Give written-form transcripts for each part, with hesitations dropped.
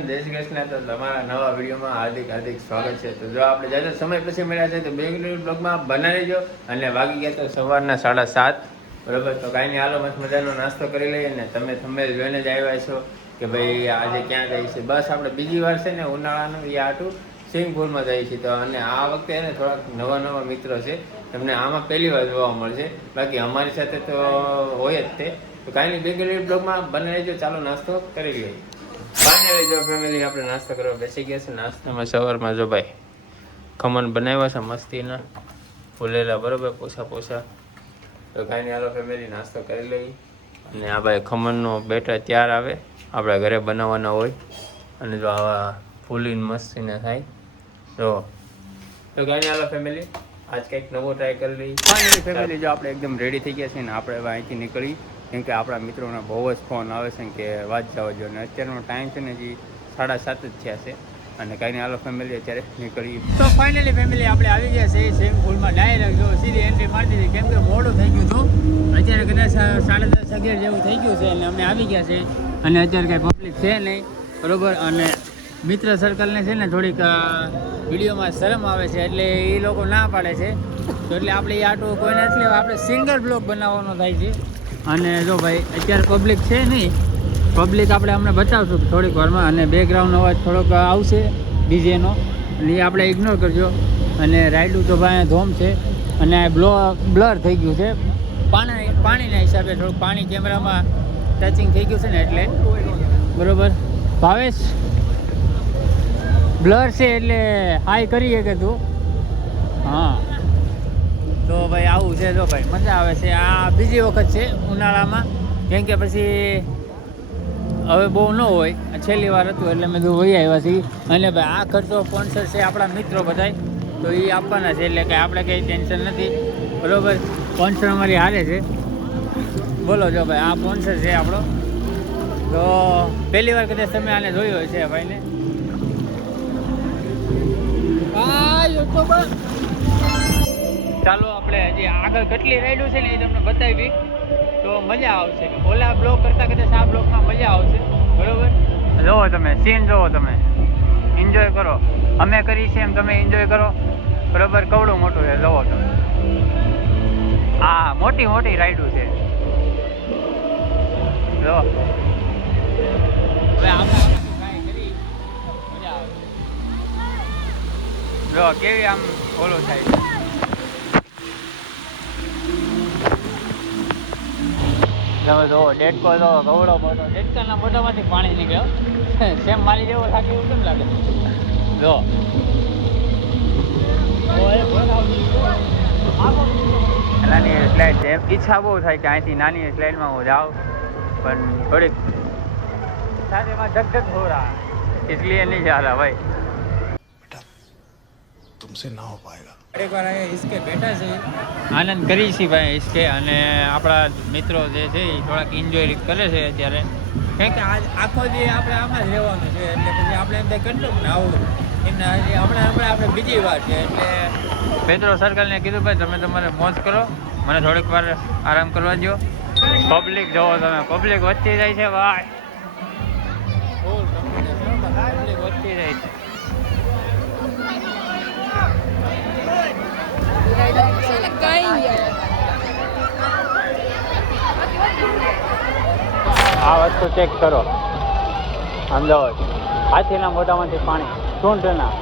બધાને જય શ્રી કૃષ્ણ. તો તમારા નવા વિડીયોમાં હાર્દિક સ્વાગત છે. તો જો આપણે જ્યાં સમય પછી મળ્યા છે તો બે મિનિટ બ્લોગમાં બનાવી લેજો. અને વાગી ગયા તો સવારના 7:30 બરાબર. તો કાંઈ નહીં, હાલો મસ્ત મજાનો નાસ્તો કરી લઈએ. ને તમે થંબનેલ જોઈને જ આવ્યા છો કે ભાઈ આજે ક્યાં જાય છે. બસ આપણે બીજી વાર છે ને ઉનાળાનું એ આટું સ્વિમિંગ પુલમાં જઈએ છીએ. તો અને આ વખતે એને થોડાક નવા મિત્રો છે, તમને આમાં પહેલી વાર જોવા મળશે. બાકી અમારી સાથે તો હોય જ તે. તો કાંઈ નહીં, બે મિનિટ બ્લોગમાં બને રહેજો. ચાલો નાસ્તો કરી લઈએ. ફાઇનલી જો ફેમિલી આપણે નાસ્તો કરવા બેસી ગયા છે. નાસ્તામાં સવારમાં જો ભાઈ ખમણ બનાવ્યા છે મસ્તીના ફૂલેલા, બરાબર, પોસા. તો કાંઈ નહીં, હાલો ફેમિલી નાસ્તો કરી લઈએ. અને આ ભાઈ ખમણનો બેટર તૈયાર આવે, આપણે ઘરે બનાવવાના હોય. અને જો આવા ફૂલીને મસ્તીને થાય. જો તો કાંઈ નહીં, હાલો ફેમિલી આજ કંઈક નવો ટ્રાય કરી લઈએ. ફાઇનલી ફેમિલી જો આપણે એકદમ રેડી થઈ ગયા છીએ ને આપણે હવે અહીંથી નીકળી, કેમ કે આપણા મિત્રોના બહુ જ ફોન આવે છે કે વાત જવા જો. અને અત્યારનો ટાઈમ છે ને હજી 7:30 જ થયા છે. અને કાંઈ નહીં, હાલો ફેમિલી અત્યારે નીકળીએ. તો ફાઇનલી ફેમિલી આપણે આવી ગયા છે સ્વિમિંગ પુલમાં. ડાયરેક્ટ જો સીધી એન્ટ્રી મારી દીધી, કેમ કે મોડું થઈ ગયું હતું. અત્યારે કદાચ 10:30-11 જેવું થઈ ગયું છે અને અમે આવી ગયા છે. અને અત્યારે કાંઈ પબ્લિક છે નહીં, બરાબર. અને મિત્ર સર્કલને છે ને થોડીક વિડીયોમાં શરમ આવે છે, એટલે એ લોકો ના પાડે છે. તો એટલે આપણે એ આટલું કોઈને એટલે આપણે સિંગલ બ્લોગ બનાવવાનો થાય છે. અને જો ભાઈ અત્યારે પબ્લિક છે નહીં, પબ્લિક આપણે હમણાં બતાવશું થોડીક વારમાં. અને બેકગ્રાઉન્ડ અવાજ થોડોક આવશે ડીજેનો, એટલે એ આપણે ઇગ્નોર કરજો. અને રાઈડું તો ભાઈ ધોમ છે. અને બ્લર થઈ ગયું છે પાણીના હિસાબે, થોડુંક પાણી કેમેરામાં ટચિંગ થઈ ગયું છે ને એટલે, બરાબર. ભાવેશ બ્લર છે એટલે હાઈ કરીએ કે તું? હા, તો ભાઈ આવું છે. જો ભાઈ મજા આવે છે. આ બીજી વખત છે ઉનાળામાં, કેમ કે પછી હવે બહુ ન હોય, છેલ્લી વાર હતું એટલે મેં વહી આવ્યા છીએ. અને ભાઈ આ ખર્ચો સ્પોન્સર છે આપણા મિત્રો બધાય, તો એ આપવાના છે. એટલે કે આપણે કંઈ ટેન્શન નથી, બરાબર. સ્પોન્સર અમારી હારે છે, બોલો. જો ભાઈ આ સ્પોન્સર છે આપણો. તો પહેલી વાર કદાચ તમે આને જોયો છે ભાઈને. ચાલો આપણે હજી આગળ કેટલી રાઈડો છે ને એ તમને બતાવી, તો મજા આવશે. ઓલા બ્લોક કરતાં કદાચ આ બ્લોકમાં મજા આવશે, બરાબર. જોવો તમે સીન, જોવો તમે, એન્જોય કરો. અમે કરી છે એમ તમે એન્જોય કરો, બરાબર. કવડું મોટું છે, જોવો તમે. હા, મોટી રાઈડો છે. જો હવે આપણે ટ્રાય કરી, મજા આવે. જો કેવી આમ ઓલું થાય છે. તમે જો ડેટકો જો કવડો મોટો, ડેટકાના મોટામાંથી પાણી નીકળ્યો. સેમ મારી જેવો લાગે એવું કેમ લાગે? જો નાની સ્લાઇડ છે. ઈચ્છા બહુ થાય કે અહીંથી નાની સ્લાઇડમાં હું જાઉં, પણ થોડીક સાથે એમાં ધક હો રહા, इसलिए नहीं जा रहा भाई. तुमसे ना हो पाएगा. એક વાર અહીંયા હિસકે બેઠા છે, આનંદ કરી છે ભાઈ હિસકે. અને આપણા મિત્રો જે છે એ થોડાક એન્જોય કરે છે અત્યારે, કેમ કે આજ આખો દી આપણે આમાં જ રહેવાનું છે. એટલે પછી આપણે એમ થાય કેટલું ને આવું એમને હમણાં આપણે બીજી વાર છે. એટલે મિત્રો સર્કલને કીધું ભાઈ તમે તમારે મોજ કરો, મને થોડીક વાર આરામ કરવા દો. પબ્લિક જોવો તમે, પબ્લિક વધતી જાય છે ભાઈ, પબ્લિક વધતી જાય છે. આ વસ્તુ ચેક કરો, અમદાવાદ હાથીના મોઢામાંથી પાણી, સૂંઢના.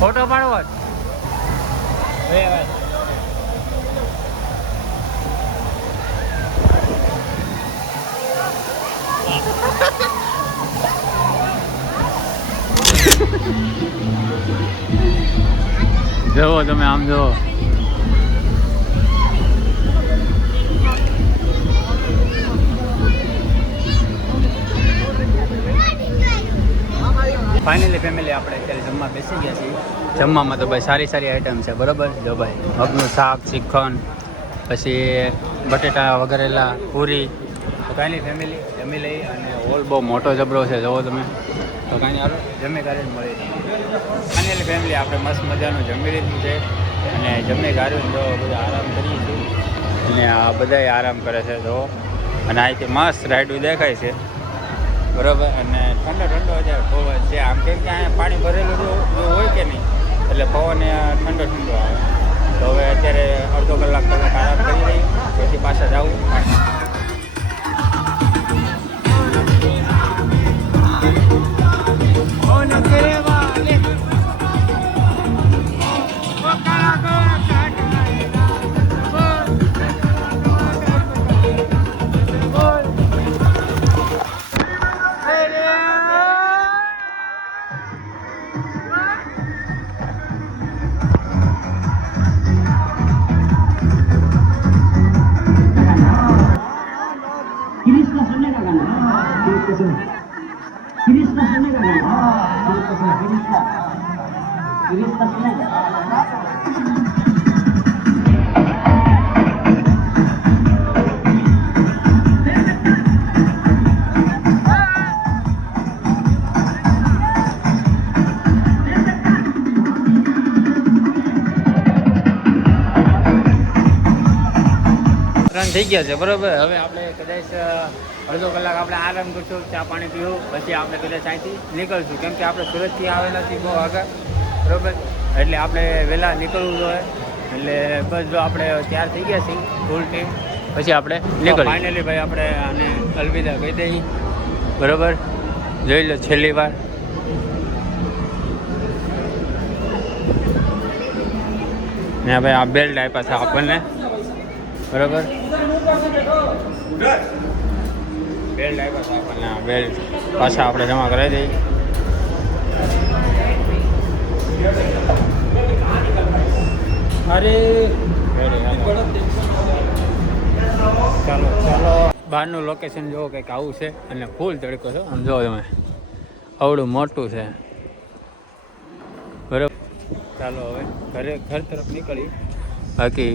ફોટો પાડવો જુઓ તમે, આમ જુઓ. ફાઇનલી ફેમિલી આપણે અત્યારે જમવા બેસી ગયા છીએ. જમવામાં તો ભાઈ સારી આઈટમ છે, બરાબર. જો ભાઈ મગનું શાક, શ્રીખંડ, પછી બટેટા વઘારેલા, પૂરી, કાંઈ ફેમિલી જમી લઈ અને હોલ બહુ મોટો જબરો છે જુઓ તમે. તો કાંઈ હાલો જમી કાઢીને મળી ફાઇનલી ફેમિલી આપણે મસ્ત મજાનું જમી લીધું છે અને જમી કાઢીને જો બધા આરામ કરીએ છીએ અને આ બધાય આરામ કરે છે જો. અને અહીંથી મસ્ત રાઈડું દેખાય છે બરાબર. અને ઠંડો અત્યારે પવન છે આમ કેમ કે અહીંયા પાણી ભરેલું જો હોય કે નહીં એટલે પવન ઠંડો આવે. તો હવે અત્યારે અડધો કલાક આરામ કરી લઈ પછી પાછા જવું. થઈ ગયા છે બરાબર. હવે આપણે કદાચ અડધો કલાક આપણે આરામ કરશું, ચા પાણી પીવું, પછી આપણે કદાચ અહીંથી નીકળશું. કેમ કે આપણે સુરતથી આવેલા છીએ બહુ આગળ બરાબર, એટલે આપણે વહેલા નીકળવું જોઈએ. એટલે બસ જો આપણે તૈયાર થઈ ગયા છીએ ફૂલ ટીમ, પછી આપણે નીકળીએ. ફાઇનલી ભાઈ આપણે આને અલવિદા કહી દઈએ બરાબર. જોઈ લો છેલ્લી વાર. ને ભાઈ આ બેલ્ટ આપ્યા છે આપણને બરાબર. બેલ્ટ આપ્યા છે આપણને, આ બેલ્ટ પાછા આપણે જમા કરાવી દઈએ. અરે ચાલો ચાલો, બહારનું લોકેશન જોવો કંઈક આવું છે અને ફૂલ તડકો છે. આમ જોવો તમે, આવડું મોટું છે બરાબર. ચાલો હવે ઘર તરફ નીકળી. બાકી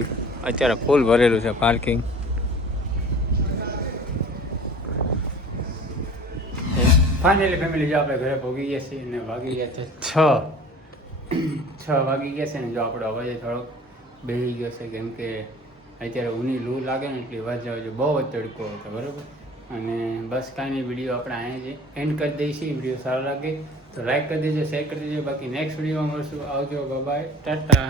અત્યારે ફૂલ ભરેલું છે પાર્કિંગ. ફાઇનલી ફેમિલી જો આપણે ઘરે પહોંચી ગયા છીએ અને વાગી ગયા છે 6 વાગી ગયા છે ને જો આપણો અવાજ થોડોક બેસી ગયો છે કેમ કે અત્યારે ઊની લૂ લાગે ને એટલી વાત જાવ બહુ જ તડકો હતો બરાબર. અને બસ કાંઈ નહીં, વિડીયો આપણે અહીંયા જ એન્ડ કરી દઈશું. વિડીયો સારો લાગે તો લાઈક કરી દેજો, શેર કરી દેજો. બાકી નેક્સ્ટ વિડીયોમાં મળશું. આવજો, બાય, ટાટા.